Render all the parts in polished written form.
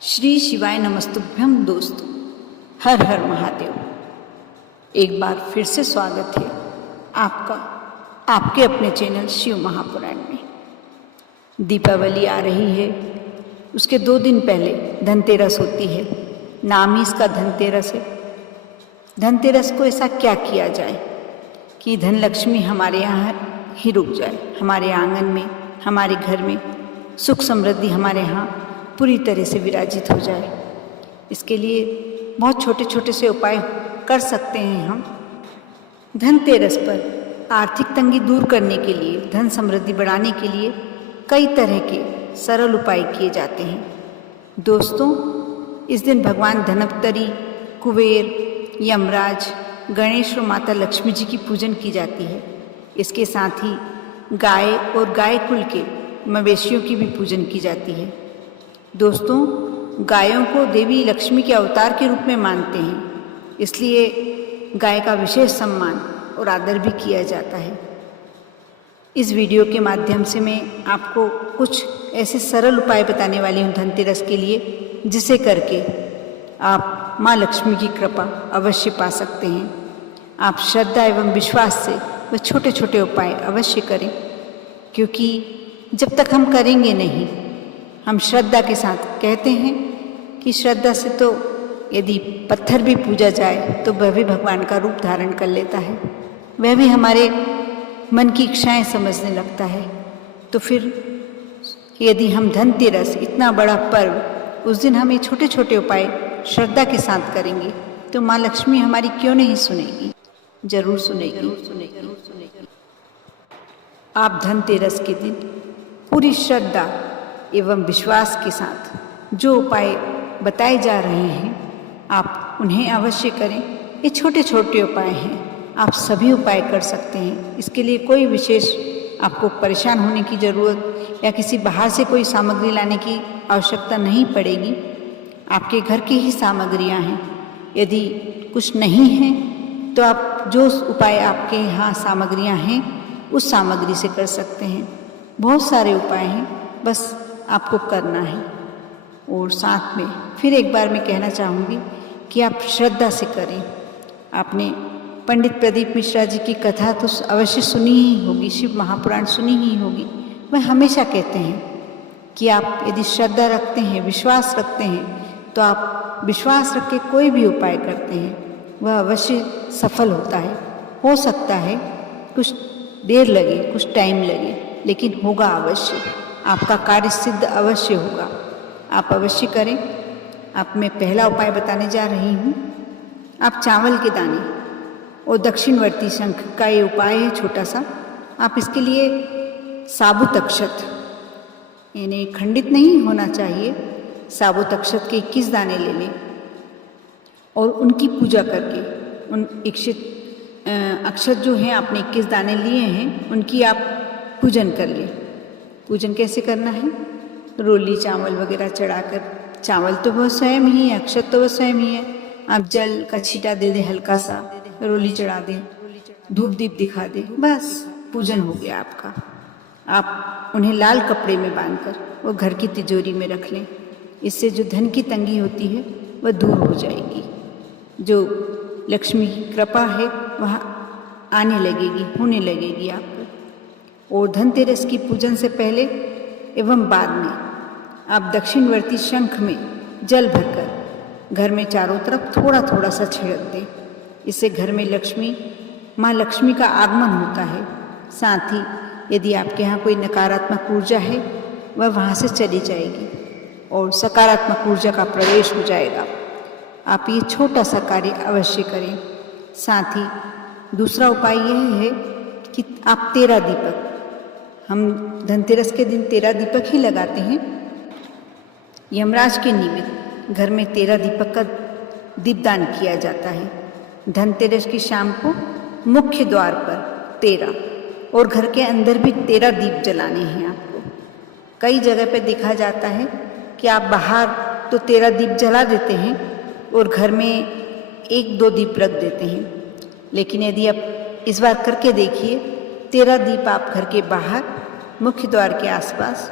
श्री शिवाय नमस्तुभ्यम दोस्तों, हर हर महादेव। एक बार फिर से स्वागत है आपका आपके अपने चैनल शिव महापुराण में। दीपावली आ रही है, उसके 2 दिन पहले धनतेरस होती है। नाम ही इसका धनतेरस है। धनतेरस को ऐसा क्या किया जाए कि धन लक्ष्मी हमारे यहाँ ही रुक जाए, हमारे आंगन में, हमारे घर में सुख समृद्धि हमारे यहाँ पूरी तरह से विराजित हो जाए। इसके लिए बहुत छोटे छोटे से उपाय कर सकते हैं हम। धनतेरस पर आर्थिक तंगी दूर करने के लिए, धन समृद्धि बढ़ाने के लिए कई तरह के सरल उपाय किए जाते हैं। दोस्तों, इस दिन भगवान धनवंतरी, कुबेर, यमराज, गणेश और माता लक्ष्मी जी की पूजन की जाती है। इसके साथ ही गाय और गाय कुल के मवेशियों की भी पूजन की जाती है। दोस्तों, गायों को देवी लक्ष्मी के अवतार के रूप में मानते हैं, इसलिए गाय का विशेष सम्मान और आदर भी किया जाता है। इस वीडियो के माध्यम से मैं आपको कुछ ऐसे सरल उपाय बताने वाली हूँ धनतेरस के लिए, जिसे करके आप माँ लक्ष्मी की कृपा अवश्य पा सकते हैं। आप श्रद्धा एवं विश्वास से वह छोटे छोटे उपाय अवश्य करें, क्योंकि जब तक हम करेंगे नहीं, हम श्रद्धा के साथ कहते हैं कि श्रद्धा से तो यदि पत्थर भी पूजा जाए तो वह भी भगवान का रूप धारण कर लेता है, वह भी हमारे मन की इच्छाएं समझने लगता है। तो फिर यदि हम धनतेरस, इतना बड़ा पर्व, उस दिन हम ये छोटे छोटे उपाय श्रद्धा के साथ करेंगे तो माँ लक्ष्मी हमारी क्यों नहीं सुनेगी, जरूर सुनेगी। आप धनतेरस के दिन पूरी श्रद्धा एवं विश्वास के साथ जो उपाय बताए जा रहे हैं, आप उन्हें अवश्य करें। ये छोटे छोटे उपाय हैं, आप सभी उपाय कर सकते हैं। इसके लिए कोई विशेष आपको परेशान होने की ज़रूरत या किसी बाहर से कोई सामग्री लाने की आवश्यकता नहीं पड़ेगी। आपके घर की ही सामग्रियां हैं। यदि कुछ नहीं है तो आप जो उपाय आपके यहाँ सामग्रियां हैं उस सामग्री से कर सकते हैं। बहुत सारे उपाय हैं, बस आपको करना है। और साथ में फिर एक बार मैं कहना चाहूँगी कि आप श्रद्धा से करें। आपने पंडित प्रदीप मिश्रा जी की कथा तो अवश्य सुनी ही होगी, शिव महापुराण सुनी ही होगी। वह हमेशा कहते हैं कि आप यदि श्रद्धा रखते हैं, विश्वास रखते हैं, तो आप विश्वास रख के कोई भी उपाय करते हैं वह अवश्य सफल होता है। हो सकता है कुछ देर लगे, कुछ टाइम लगे, लेकिन होगा अवश्य। आपका कार्य सिद्ध अवश्य होगा। आप अवश्य करें। आप मैं पहला उपाय बताने जा रही हूँ। आप चावल के दाने और दक्षिणवर्ती शंख का ये उपाय है छोटा सा। आप इसके लिए साबुत अक्षत, यानी खंडित नहीं होना चाहिए, साबुत अक्षत के 21 दाने ले लें और उनकी पूजा करके, उन अक्षत जो हैं आपने 21 दाने लिए हैं, उनकी आप पूजन कर लें। पूजन कैसे करना है? रोली चावल वगैरह चढ़ाकर, चावल तो वह स्वयं ही है, अक्षत तो वह स्वयं ही है। आप जल का छींटा दे दें, हल्का सा रोली चढ़ा दें, धूप दीप दिखा दें, बस पूजन हो गया आपका। आप उन्हें लाल कपड़े में बांधकर वो घर की तिजोरी में रख लें। इससे जो धन की तंगी होती है वह दूर हो जाएगी। जो लक्ष्मी की कृपा है वह आने लगेगी, होने लगेगी आप पर। और धनतेरस की पूजन से पहले एवं बाद में आप दक्षिणवर्ती शंख में जल भरकर घर में चारों तरफ थोड़ा थोड़ा सा छिड़क दें। इससे घर में लक्ष्मी, माँ लक्ष्मी का आगमन होता है। साथ ही यदि आपके यहाँ कोई नकारात्मक ऊर्जा है वह वहाँ से चली जाएगी और सकारात्मक ऊर्जा का प्रवेश हो जाएगा। आप ये छोटा सा कार्य अवश्य करें। साथ ही दूसरा उपाय यह है कि आप 13 दीपक, हम धनतेरस के दिन 13 दीपक ही लगाते हैं। यमराज के निमित्त घर में 13 दीपक का दीपदान किया जाता है। धनतेरस की शाम को मुख्य द्वार पर 13 और घर के अंदर भी 13 दीप जलाने हैं आपको। कई जगह पे देखा जाता है कि आप बाहर तो 13 दीप जला देते हैं और घर में 1-2 दीप रख देते हैं, लेकिन यदि आप इस बार करके देखिए, 13 दीप आप घर के बाहर मुख्य द्वार के आसपास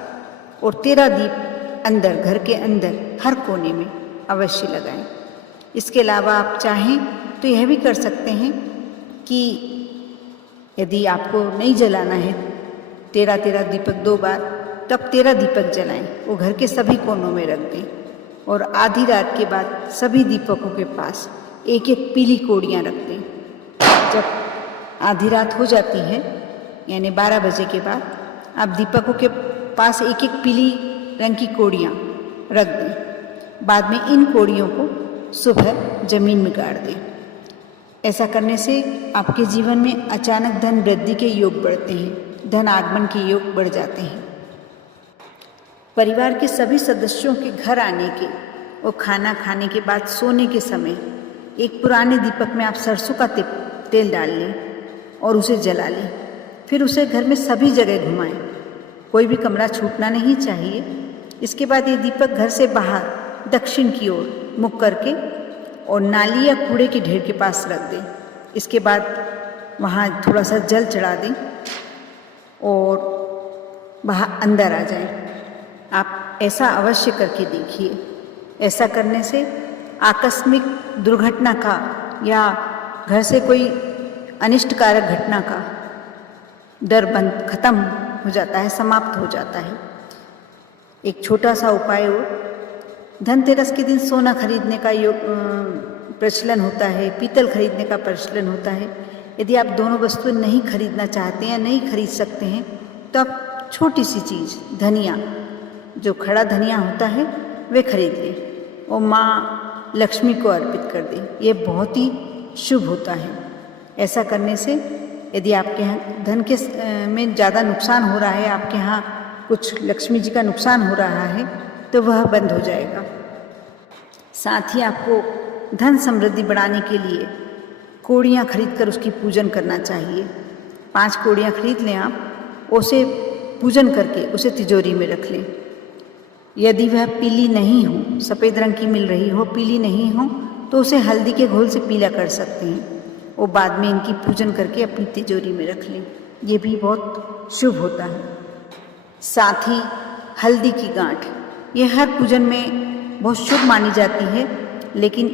और 13 दीप अंदर, घर के अंदर हर कोने में अवश्य लगाएं। इसके अलावा आप चाहें तो यह भी कर सकते हैं कि यदि आपको नहीं जलाना है 13 दीपक 2 बार, तब 13 दीपक जलाएं। वो घर के सभी कोनों में रख दें और आधी रात के बाद सभी दीपकों के पास एक एक पीली कोड़ियाँ रख दें। जब आधी रात हो जाती है यानी 12 बजे के बाद, आप दीपकों के पास एक एक पीली रंग की कोड़ियाँ रख दें। बाद में इन कोड़ियों को सुबह जमीन में गाड़ दें। ऐसा करने से आपके जीवन में अचानक धन वृद्धि के योग बढ़ते हैं, धन आगमन के योग बढ़ जाते हैं। परिवार के सभी सदस्यों के घर आने के और खाना खाने के बाद सोने के समय एक पुराने दीपक में आप सरसों का तेल डाल लें और उसे जला लें। फिर उसे घर में सभी जगह घुमाएं, कोई भी कमरा छूटना नहीं चाहिए। इसके बाद ये दीपक घर से बाहर दक्षिण की ओर मुख करके और नाली या कूड़े के ढेर के पास रख दें। इसके बाद वहाँ थोड़ा सा जल चढ़ा दें और वहाँ अंदर आ जाएं। आप ऐसा अवश्य करके देखिए। ऐसा करने से आकस्मिक दुर्घटना का या घर से कोई अनिष्टकारक घटना का डर बंद खत्म हो जाता है, समाप्त हो जाता है। एक छोटा सा उपाय और, धनतेरस के दिन सोना खरीदने का प्रचलन होता है, पीतल खरीदने का प्रचलन होता है। यदि आप दोनों वस्तुएं नहीं खरीदना चाहते हैं, नहीं खरीद सकते हैं, तो आप छोटी सी चीज़ धनिया, जो खड़ा धनिया होता है, वे खरीद लें और माँ लक्ष्मी को अर्पित कर दें। ये बहुत ही शुभ होता है। ऐसा करने से यदि आपके यहाँ धन के में ज़्यादा नुकसान हो रहा है, आपके यहाँ कुछ लक्ष्मी जी का नुकसान हो रहा है, तो वह बंद हो जाएगा। साथ ही आपको धन समृद्धि बढ़ाने के लिए कोड़ियाँ खरीदकर उसकी पूजन करना चाहिए। 5 कोड़ियाँ खरीद लें आप, उसे पूजन करके उसे तिजोरी में रख लें। यदि वह पीली नहीं हो, सफ़ेद रंग की मिल रही हो, पीली नहीं हो, तो उसे हल्दी के घोल से पीला कर सकते हैं और बाद में इनकी पूजन करके अपनी तिजोरी में रख लें। ये भी बहुत शुभ होता है। साथ ही हल्दी की गांठ, ये हर पूजन में बहुत शुभ मानी जाती है, लेकिन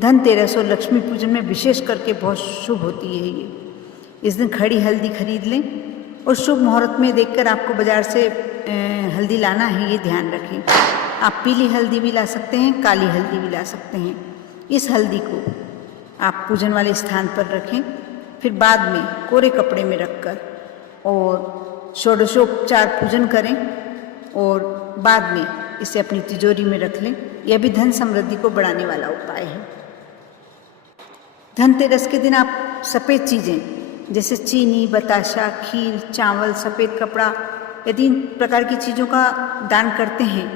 धनतेरस और लक्ष्मी पूजन में विशेष करके बहुत शुभ होती है ये। इस दिन खड़ी हल्दी खरीद लें और शुभ मुहूर्त में देखकर आपको बाज़ार से हल्दी लाना है, ये ध्यान रखें। आप पीली हल्दी भी ला सकते हैं, काली हल्दी भी ला सकते हैं। इस हल्दी को आप पूजन वाले स्थान पर रखें, फिर बाद में कोरे कपड़े में रखकर और षोडशोपचार पूजन करें और बाद में इसे अपनी तिजोरी में रख लें। यह भी धन समृद्धि को बढ़ाने वाला उपाय है। धनतेरस के दिन आप सफ़ेद चीज़ें जैसे चीनी, बताशा, खीर, चावल, सफ़ेद कपड़ा, यदि इन प्रकार की चीज़ों का दान करते हैं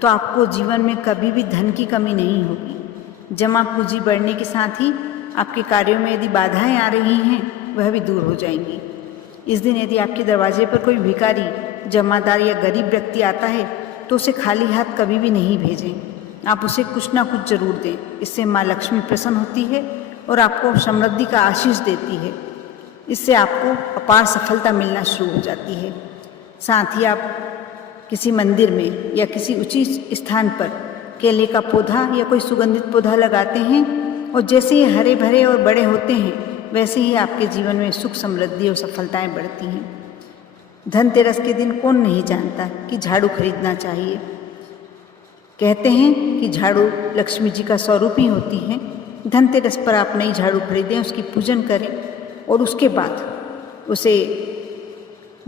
तो आपको जीवन में कभी भी धन की कमी नहीं होगी। जमा पूंजी बढ़ने के साथ ही आपके कार्यों में यदि बाधाएं आ रही हैं, वह भी दूर हो जाएंगी। इस दिन यदि आपके दरवाजे पर कोई भिखारी, जमादार या गरीब व्यक्ति आता है तो उसे खाली हाथ कभी भी नहीं भेजें। आप उसे कुछ ना कुछ जरूर दें। इससे माँ लक्ष्मी प्रसन्न होती है और आपको समृद्धि का आशीष देती है। इससे आपको अपार सफलता मिलना शुरू हो जाती है। साथ ही आप किसी मंदिर में या किसी उचित स्थान पर केले का पौधा या कोई सुगंधित पौधा लगाते हैं और जैसे ये हरे भरे और बड़े होते हैं, वैसे ही आपके जीवन में सुख, समृद्धि और सफलताएं बढ़ती हैं। धनतेरस के दिन कौन नहीं जानता कि झाड़ू खरीदना चाहिए। कहते हैं कि झाड़ू लक्ष्मी जी का स्वरूप ही होती है। धनतेरस पर आप नई झाड़ू खरीदें, उसकी पूजन करें और उसके बाद उसे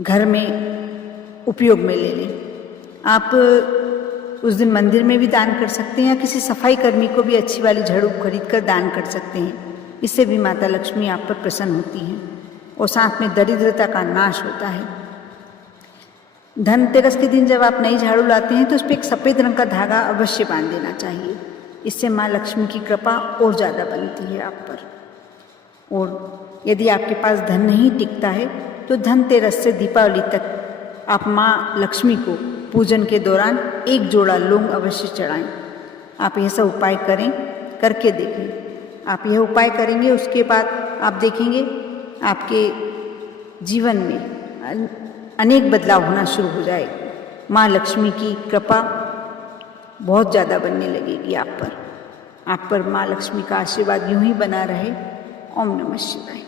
घर में उपयोग में ले लें। आप उस दिन मंदिर में भी दान कर सकते हैं या किसी सफाई कर्मी को भी अच्छी वाली झाड़ू खरीदकर दान कर सकते हैं। इससे भी माता लक्ष्मी आप पर प्रसन्न होती हैं और साथ में दरिद्रता का नाश होता है। धनतेरस के दिन जब आप नई झाड़ू लाते हैं तो उस पर एक सफ़ेद रंग का धागा अवश्य बांध देना चाहिए। इससे माँ लक्ष्मी की कृपा और ज़्यादा बनती है आप पर। और यदि आपके पास धन नहीं टिकता है तो धनतेरस से दीपावली तक आप माँ लक्ष्मी को पूजन के दौरान एक जोड़ा लौंग अवश्य चढ़ाएं। आप यह सब उपाय करें, करके देखें। आप यह उपाय करेंगे, उसके बाद आप देखेंगे आपके जीवन में अनेक बदलाव होना शुरू हो जाएगा। माँ लक्ष्मी की कृपा बहुत ज़्यादा बनने लगेगी आप पर माँ लक्ष्मी का आशीर्वाद यूं ही बना रहे। ओम नमः शिवाय।